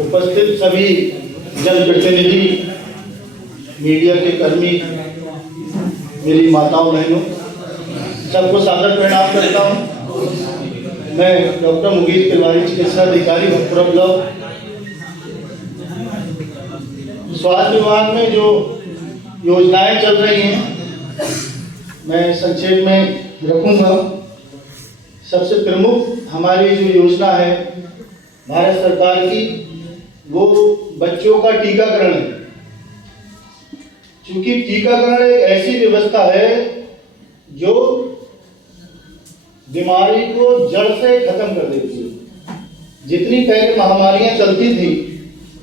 उपस्थित सभी जनप्रतिनिधि, मीडिया के कर्मी, मेरी माताओं बहनों, सबको सादर प्रणाम करता हूँ। मैं डॉक्टर मुगीर तिवारी, चिकित्सा अधिकारी भरतपुर ब्लॉक। स्वास्थ्य विभाग में जो योजनाएं चल रही हैं मैं संक्षेप में रखूँगा। सबसे प्रमुख हमारी जो योजना है भारत सरकार की, वो बच्चों का टीकाकरण है। क्योंकि टीकाकरण एक ऐसी व्यवस्था है जो बीमारी को जड़ से खत्म कर देती है। जितनी पहले महामारियां चलती थी,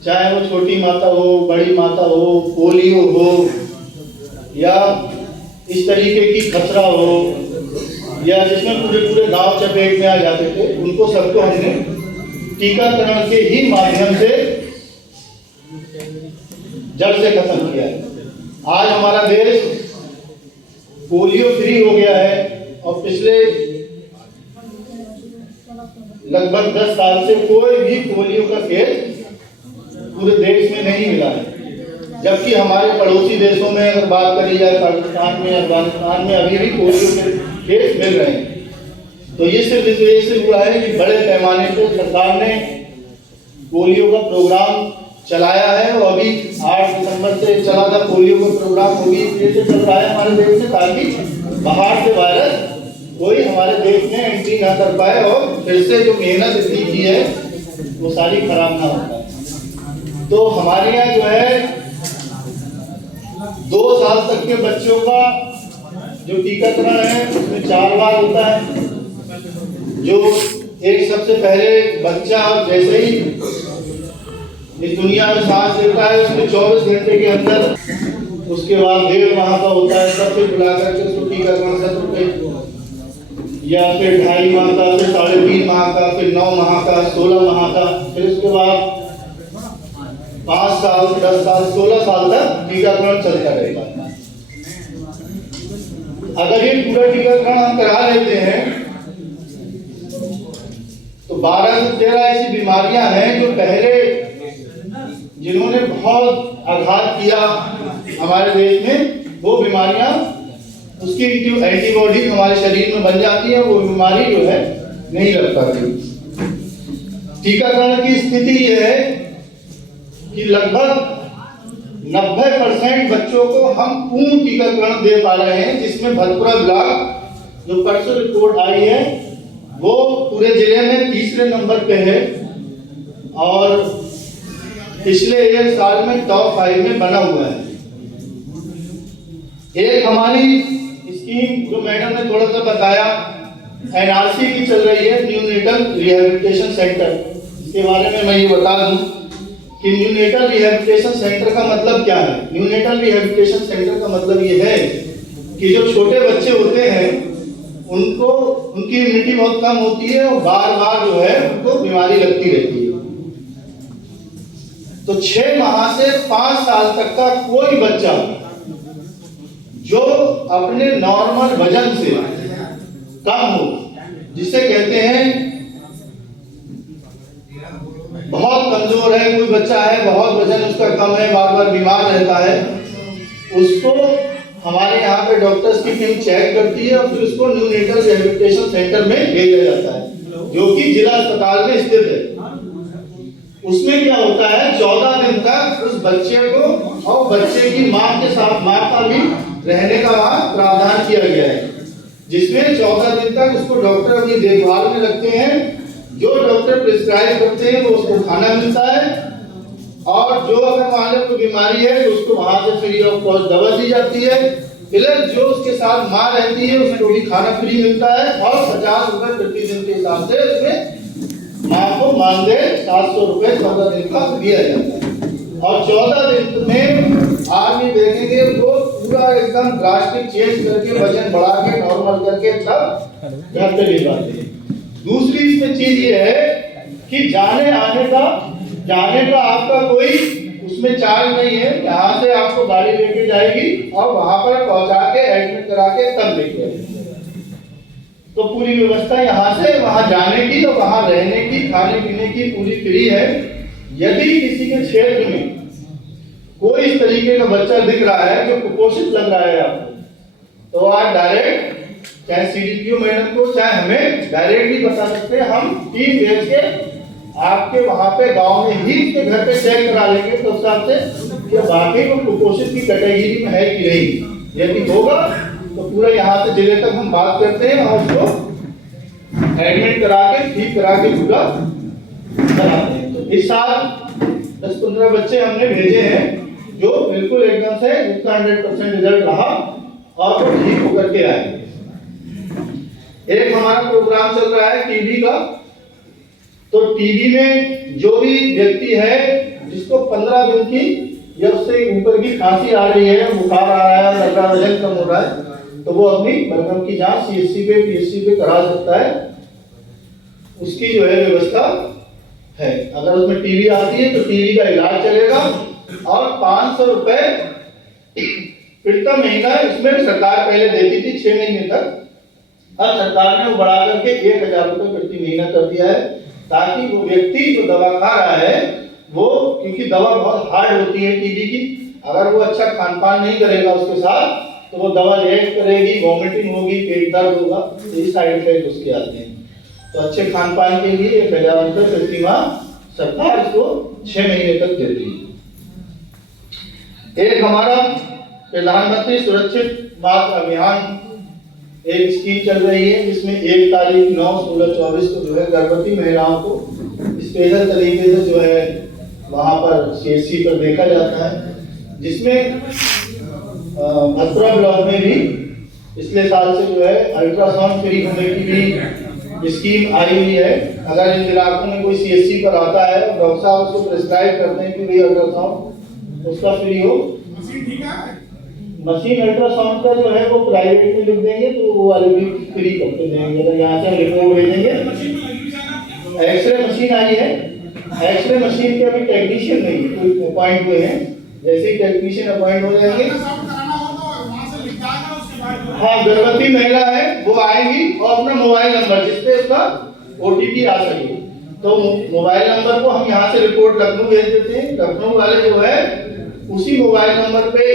चाहे वो छोटी माता हो, बड़ी माता हो, पोलियो हो, या इस तरीके की खसरा हो, या जिसमें पूरे पूरे गांव चपेट में आ जाते थे, उनको सबको हमने टीकाकरण के ही माध्यम से जड़ से खत्म किया है। आज हमारा देश पोलियो फ्री हो गया है और पिछले लगभग 10 साल से कोई भी पोलियो का केस पूरे देश में नहीं मिला है। जबकि हमारे पड़ोसी देशों में अगर बात करी जाए, पाकिस्तान में, अफगानिस्तान में अभी भी पोलियो के केस मिल रहे हैं। तो ये सिर्फ इस वजह से हुआ है कि बड़े पैमाने पर सरकार ने पोलियो का प्रोग्राम चलाया है और अभी 8 दिसंबर से चला था पोलियो का प्रोग्राम। वो भी इसलिए से चल रहा है हमारे देश में ताकि बाहर से वायरस कोई हमारे देश में एंट्री ना कर पाए और फिर से जो मेहनत इतनी की है वो सारी खराब ना हो पाए। तो हमारे यहाँ जो है 2 साल तक के बच्चों का जो टीकाकरण है उसमें 4 बार होता है। जो एक सबसे पहले बच्चा जैसे ही इस दुनिया में सांस लेता है उसमें 24 घंटे के अंदर, उसके बाद 1.5 माह का होता है, तब फिर बुला करके उसको टीकाकरण सत्र पे, या फिर 2.5 माह का, फिर 3.5 माह का, फिर 9 माह का, 16 माह का, फिर उसके बाद 5 साल, 10 साल, 16 साल तक टीकाकरण चलता रहेगा। अगर ये पूरा टीकाकरण हम करा लेते हैं तो 12 से 13 ऐसी बीमारियां हैं जो पहले जिन्होंने बहुत आघात किया हमारे देश में, वो बीमारियां उसकी एंटीबॉडी हमारे शरीर में बन जाती है, वो बीमारी जो है नहीं लग पाती। टीकाकरण की स्थिति यह है कि लगभग 90% बच्चों को हम पूर्ण टीकाकरण दे पा रहे हैं, जिसमें भरतपुर ब्लॉक जो परसों रिपोर्ट आई है वो पूरे जिले में 3रे नंबर पे है और पिछले 1 साल में टॉप 5 में बना हुआ है। एक हमारी स्कीम जो मैडम ने थोड़ा सा बताया, एनआरसी की चल रही है, न्यूनेटल रिहैबिलिटेशन सेंटर। इसके बारे में मैं ये बता दूं कि न्यूनेटल रिहैबिलिटेशन सेंटर का मतलब क्या है। न्यूनेटल रिहैबिलिटेशन सेंटर का मतलब ये है कि जो छोटे बच्चे होते हैं उनको उनकी इम्यूनिटी बहुत कम होती है और बार बार जो है उनको बीमारी लगती रहती है। तो 6 माह से 5 साल तक का कोई बच्चा जो अपने नॉर्मल वजन से कम हो, जिसे कहते हैं बहुत कमजोर है, कोई बच्चा है बहुत वजन उसका कम है, बार बार बीमार रहता है, उसको हमारे यहाँ पे डॉक्टर्स की टीम चेक करती है और फिर उसको न्यूनेटल रिहैबिलिटेशन सेंटर में भेजा जाता है जो कि जिला अस्पताल में स्थित है। उसमें क्या होता है, 14 दिन तक उस बच्चे को और बच्चे की मां के साथ, मां का भी रहने का वहां प्रावधान किया गया है, जिसमें 14 दिन तक उसको डॉक्टर अपनी देखभाल में रखते हैं। जो डॉक्टर प्रिस्क्राइब करते हैं वो उसको खाना मिलता है और जो अगर मान लो कोई बीमारी है तो उसको वहां से फ्री ऑफ कॉस्ट दवा दी जाती है। प्लस जो उसके साथ मां रहती है उसको भी खाना फ्री मिलता है और 50 रुपए प्रति दिन के हिसाब से उसमें मां को मानदेय 700 रुपए 14 दिन का दिया जाता है। और 14 दिन में आप ये देखेंगे वो पूरा एकदम ड्रास्टिक चेंज करके वजन बढ़ा के नॉर्मल करके तब घर पे ले जाते हैं। दूसरी इसमें चीज ये है कि जाने का आपका कोई उसमें चार्ज नहीं है। यहाँ से आपको गाड़ी लेके जाएगी और वहां पर पहुंचा के एडमिट करा के तब लेके आएगी। तो पूरी व्यवस्था यहाँ से वहाँ जाने की और वहाँ रहने की, खाने पीने की पूरी फ्री है। यदि किसी के क्षेत्र में कोई इस तरीके का बच्चा दिख रहा है जो कुपोषित लग रहा है आपको, तो आप डायरेक्ट चाहे CDPO मैडम को चाहे हमें डायरेक्ट भी बता सकते हैं। हम टीम भेज के आपके वहाँ पे गांव में ही उसके घर पे चेक करा लेंगे तो हिसाब से कि वाकई वो कुपोषित की कैटेगरी में है कि नहीं। यदि होगा तो पूरा यहाँ से जिले तक हम बात करते हैं और उसको एडमिट करा के ठीक करा के पूरा कराते हैं। तो इस साल 10-15 बच्चे हमने भेजे हैं जो बिल्कुल एकदम से उसका 100% रिजल्ट रहा और वो ठीक होकर के आए। एक हमारा प्रोग्राम चल रहा है टीबी का। तो टीबी में जो भी व्यक्ति है जिसको 15 दिन की या उससे ऊपर की खांसी आ रही है, बुखार आ रहा है, लग रहा वजन कम हो रहा है, तो वो अपनी बलगम की जांच CHC पे PHC पे करा सकता है। उसकी जो है व्यवस्था है। अगर उसमें टीबी आती है तो टीबी का इलाज चलेगा और 500 रुपए प्रति महीना इसमें सरकार पहले देती थी 6 महीने तक। अब सरकार ने वो बढ़ा करके 1000 रुपए प्रति महीना कर दिया है, ताकि वो व्यक्ति जो दवा खा रहा है वो, क्योंकि दवा बहुत हार्ड होती है टीबी की, अगर वो अच्छा खान पान नहीं करेगा उसके साथ तो वो दवा रिएक्ट करेगी, वॉमिटिंग होगी, पेट दर्द होगा, ये साइड इफेक्ट उसके आते हैं। तो अच्छे खान पान के लिए 1000 रुपए प्रति माह सरकार इसको 6 महीने तक देती है। एक हमारा प्रधानमंत्री सुरक्षित मातृ अभियान एक स्कीम चल रही है, जिसमें 1 तारीख 9/16/24 को जो है गर्भवती महिलाओं को स्पेशल तरीके से जो है वहां पर CHC पर देखा जाता है, जिसमें भद्रा ब्लॉक में भी पिछले साल से जो है अल्ट्रासाउंड फ्री होने की भी स्कीम आई हुई है। अगर इन इलाकों में कोई CHC पर आता है, डॉक्टर साहब उसको प्रिस्क्राइब करते हैं कि भाई अल्ट्रासाउंड उसका फ्री हो। मशीन अल्ट्रासाउंड का जो है वो प्राइवेट में लिख देंगे तो वो वाले भी फ्री करके देंगे। अगर यहाँ से रिपोर्ट भेजेंगे। एक्सरे मशीन आई है, एक्सरे मशीन के अभी टेक्नीशियन नहीं कोई अपॉइंट हुए हैं, जैसे ही टेक्नीशियन अपॉइंट हो जाएंगे, हाँ गर्भवती महिला है वो आएगी और अपना मोबाइल नंबर जिसपे उसका OTP आ सके, तो मोबाइल नंबर को हम यहाँ से रिपोर्ट लखनऊ भेज देते हैं। लखनऊ वाले जो है उसी मोबाइल नंबर पे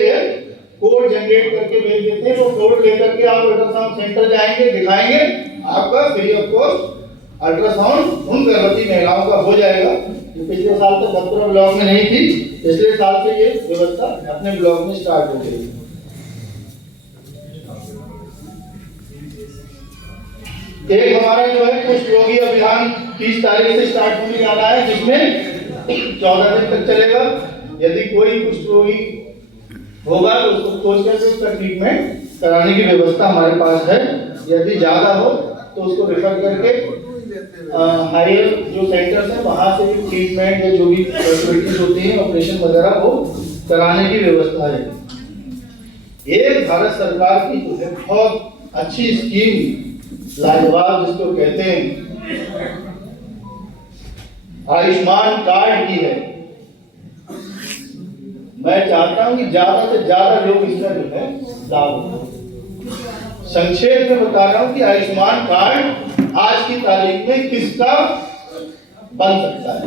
कोड जनरेट करके भेज देते हैं। वो कोड लेकर के आप अल्ट्रासाउंड सेंटर जाएंगे, दिखाएंगे, आपका फ्री ऑफ कॉस्ट अल्ट्रासाउंड उन गर्भवती महिलाओं का हो जाएगा। जो पिछले साल तक भद्रा ब्लॉक में नहीं थी, पिछले साल से ये व्यवस्था अपने ब्लॉक में स्टार्ट हो गई। एक हमारा जो है कुष्ठ रोगी अभियान 30 तारीख से स्टार्ट होने जा रहा है, जिसमें 14 दिन तक चलेगा। यदि कोई कुष्ठ रोगी होगा तो उसको खोज करके उसका ट्रीटमेंट कराने की व्यवस्था हमारे पास है। यदि ज्यादा हो तो उसको रेफर करके हायर जो सेंटर्स हैं वहां से भी ट्रीटमेंट या जो भी फैसिलिटीज होती हैं ऑपरेशन वगैरह वो कराने की व्यवस्था है। एक भारत सरकार की जो है बहुत अच्छी स्कीम लाजवाब जिसको कहते हैं आयुष्मान कार्ड की है। मैं चाहता हूं कि ज्यादा से ज्यादा लोग इसका जो है लाभ उठाएं। संक्षेप में बता रहा हूं कि आयुष्मान कार्ड आज की तारीख में किसका बन सकता है।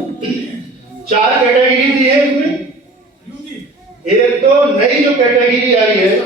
4 कैटेगरी दी है इसमें। एक तो नई जो कैटेगरी आई है